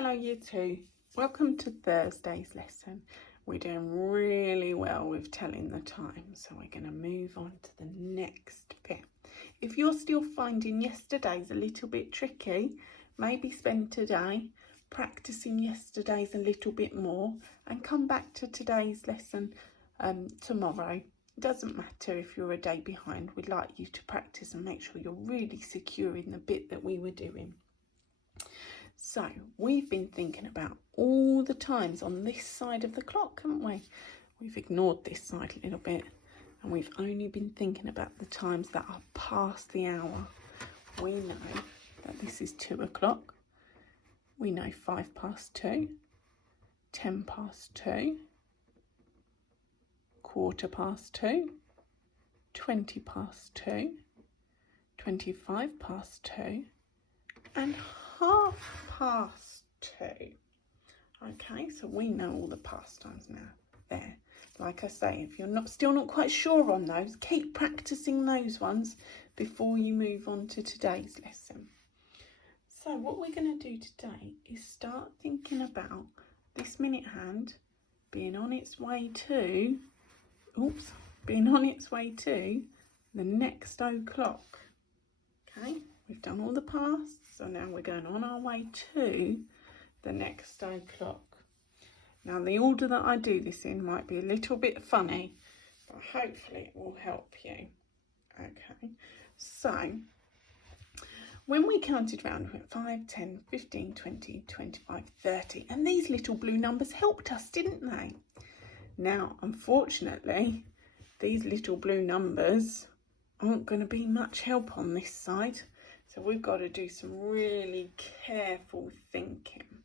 Hello Year 2, welcome to Thursday's lesson. We're doing really well with telling the time, so we're going to move on to the next bit. If you're still finding yesterday's a little bit tricky, maybe spend today practicing yesterday's a little bit more and come back to today's lesson tomorrow. It doesn't matter if you're a day behind, we'd like you to practice and make sure you're really secure in the bit that we were doing. So we've been thinking about all the times on this side of the clock, haven't we? We've ignored this side a little bit and we've only been thinking about the times that are past the hour. We know that this is 2 o'clock. We know 5 past 2, 10 past 2, quarter past 2, 20 past 2, 25 past 2 and half past 2. Okay, so we know all the pastimes now. There, like I say, if you're still not quite sure on those, keep practicing those ones before you move on to today's lesson. So what we're going to do today is start thinking about this minute hand being on its way to the next o'clock. Okay, we've done all the past, so now we're going on our way to the next o'clock. Now the order that I do this in might be a little bit funny, but hopefully it will help you. Okay, so when we counted round, we went 5, 10, 15, 20, 25, 30, and these little blue numbers helped us, didn't they? Now, unfortunately, these little blue numbers aren't going to be much help on this side. So we've got to do some really careful thinking.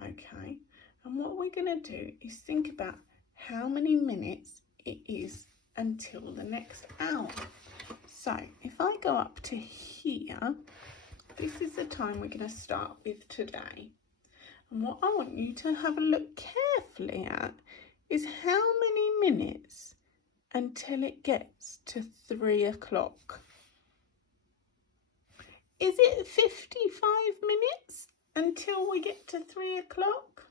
Okay, and what we're going to do is think about how many minutes it is until the next hour. So if I go up to here, this is the time we're going to start with today. And what I want you to have a look carefully at is how many minutes until it gets to 3 o'clock. Is it 55 minutes until we get to 3 o'clock?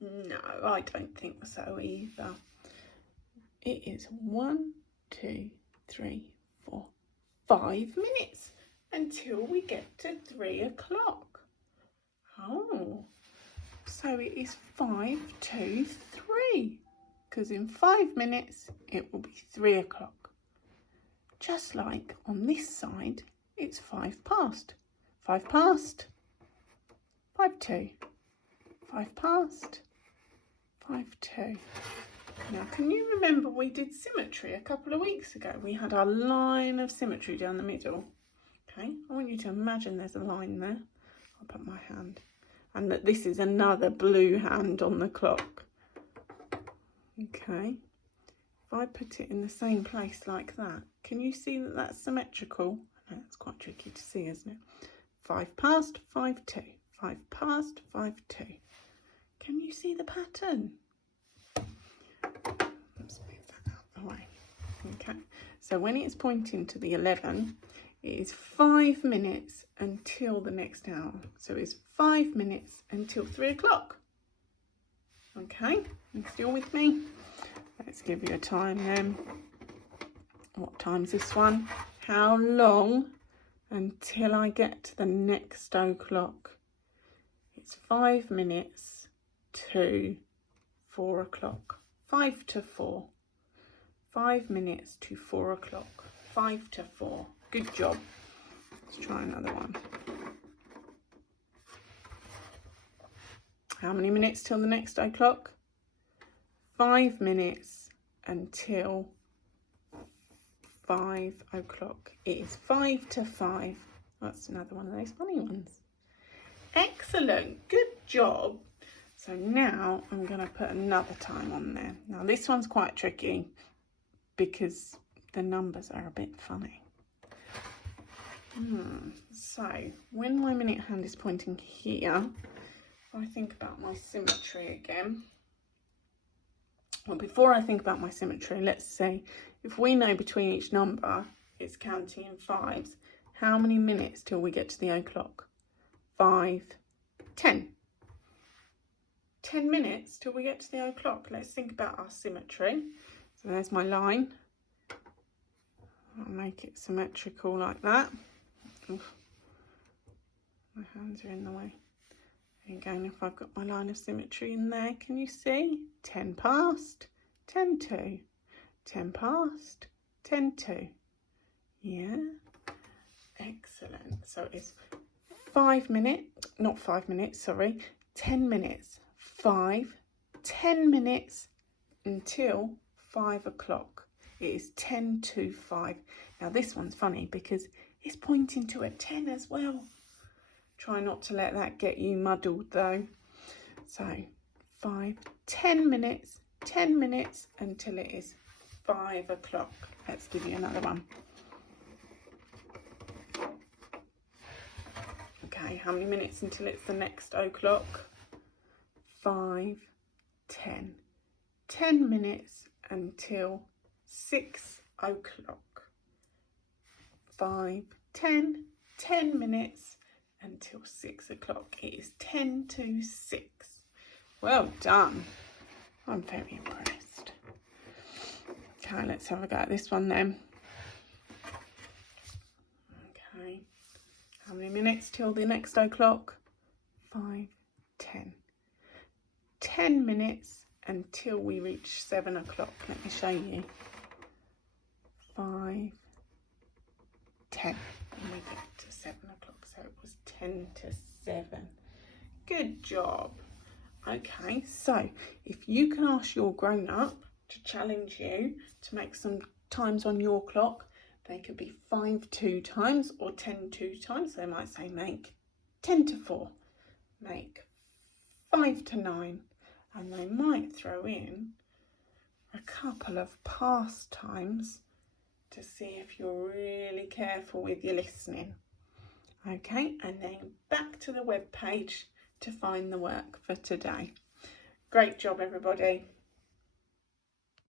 No, I don't think so either. It is 1, 2, 3, 4, 5 minutes until we get to 3 o'clock. Oh, so it is 5 to 3, because in 5 minutes it will be 3 o'clock. Just like on this side, it's 5 past. 5 past, 5 to, 5 past, 5 to. Now, can you remember we did symmetry a couple of weeks ago? We had our line of symmetry down the middle. Okay, I want you to imagine there's a line there. I'll put my hand. And that this is another blue hand on the clock. Okay, if I put it in the same place like that, can you see that that's symmetrical? No, that's quite tricky to see, isn't it? 5 past, 5 to, 5 past, 5 to. Can you see the pattern? Let's move that out of the way. Okay, so when it's pointing to the 11, it is 5 minutes until the next hour. So it's 5 minutes until 3 o'clock. Okay, you still with me? Let's give you a time then. What time's this one? How long until I get to the next o'clock? It's 5 minutes to 4 o'clock. 5 to 4. 5 minutes to 4 o'clock. 5 to 4. Good job. Let's try another one. How many minutes till the next o'clock? 5 minutes until 5 o'clock. It is 5 to 5. That's another one of those funny ones. Excellent. Good job. So now I'm going to put another time on there. Now this one's quite tricky because the numbers are a bit funny. So when my minute hand is pointing here, if I think about my symmetry again. Well, before I think about my symmetry, let's see. If we know between each number it's counting in 5s, how many minutes till we get to the o'clock? 5, 10. 10 minutes till we get to the o'clock. Let's think about our symmetry. So there's my line. I'll make it symmetrical like that. Oof. My hands are in the way. Again, if I've got my line of symmetry in there, can you see? 10 past, 10 to, 10 past, 10 to. Yeah, excellent. So it's 5 minutes, not 5 minutes, sorry, 10 minutes. 10 minutes until 5 o'clock. It is 10 to 5. Now this one's funny because it's pointing to a 10 as well. Try not to let that get you muddled though. So 10 minutes until it is 5 o'clock. Let's give you another one. Okay, how many minutes until it's the next o'clock? 5, 10. 10 minutes until 6 o'clock. 5, 10, 10 minutes until 6 o'clock. It is 10 to 6. Well done. I'm very impressed. Okay, let's have a go at this one then. Okay, how many minutes till the next o'clock? 5, 10. 10 minutes until we reach 7 o'clock. Let me show you. 5, 10. And we get to 7 o'clock. So it was 10 to 7. Good job. Okay, so if you can ask your grown-up to challenge you to make some times on your clock, they could be 5 2 times or 10 2 times. They might say make 10 to 4, make 5 to 9, and they might throw in a couple of pastimes to see if you're really careful with your listening. Okay, and then back to the web page to find the work for today. Great job, everybody.